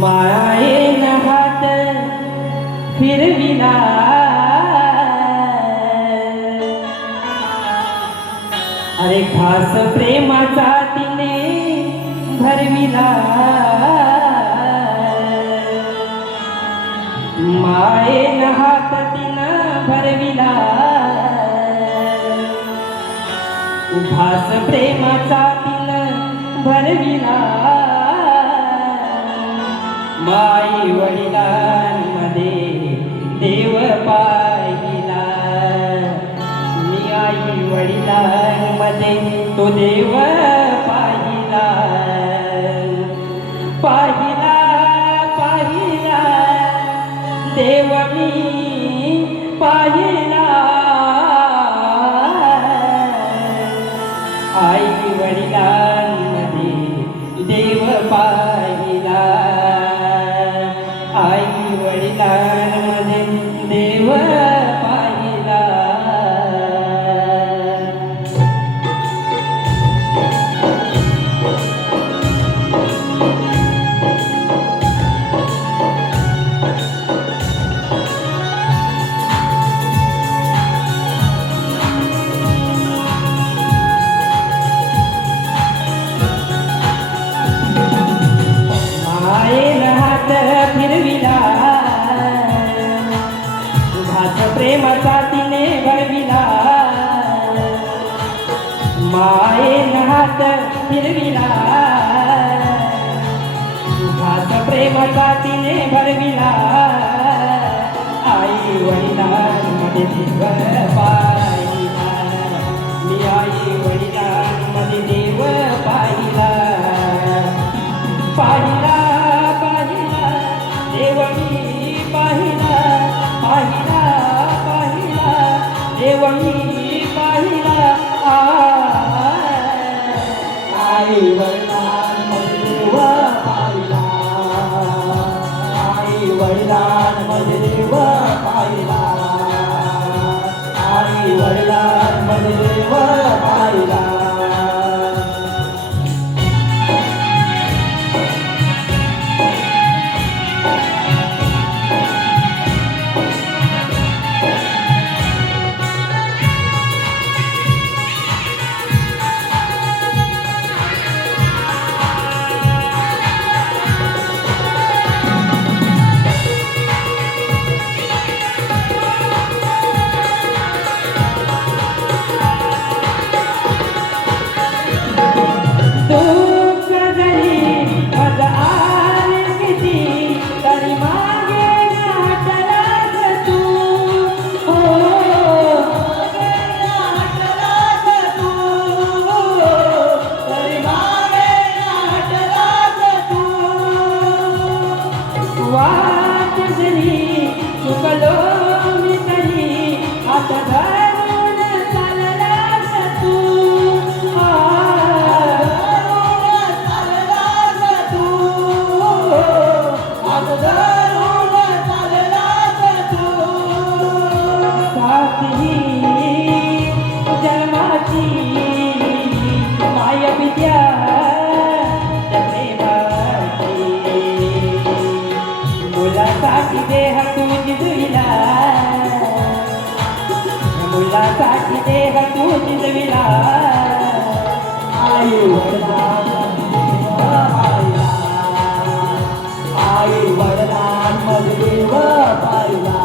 मायेन हात फिरविला अरे खास प्रेमाचा तिने भरविला मायेन हात तिनं भरविला खास प्रेमाचा तिनं भरविला माई वडिलांमध्ये देव पाहिला मी आई वडिलांमध्ये तो देव पाहिला पाहिला पाहिला देव मी पाहिला आई वडिलांमध्ये देव पाहिला आई वडिलांमध्ये देव पाहिला फिरविला घास प्रेमाचा तिने भरविला मायेन हात फिरविला घास प्रेमाचा तिने भरविला आई वडिलांमध्ये देव पाहिला मी आई वडिलांमध्ये देव पाहिला पाहिला देव मी पाहिला पाहिला पाहिला देव मी पाहिला आई वडिलांमध्ये देव पाहिला आई वडिलांमध्ये देव पाहिला आई वडिलांमध्ये देव पाहिला चुकलो मी तरी हात धरून चाललास तू चाललास तू हात धरून चाललास तू साथी जन्माची माय विद्या मुलासाठी देह तू जिजविला मुलासाठी देह तू जिजविला आई वडिलांमध्ये पाहिला आई वडिलांमध्ये देव पाहिला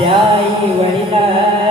त्या आई वडिलांची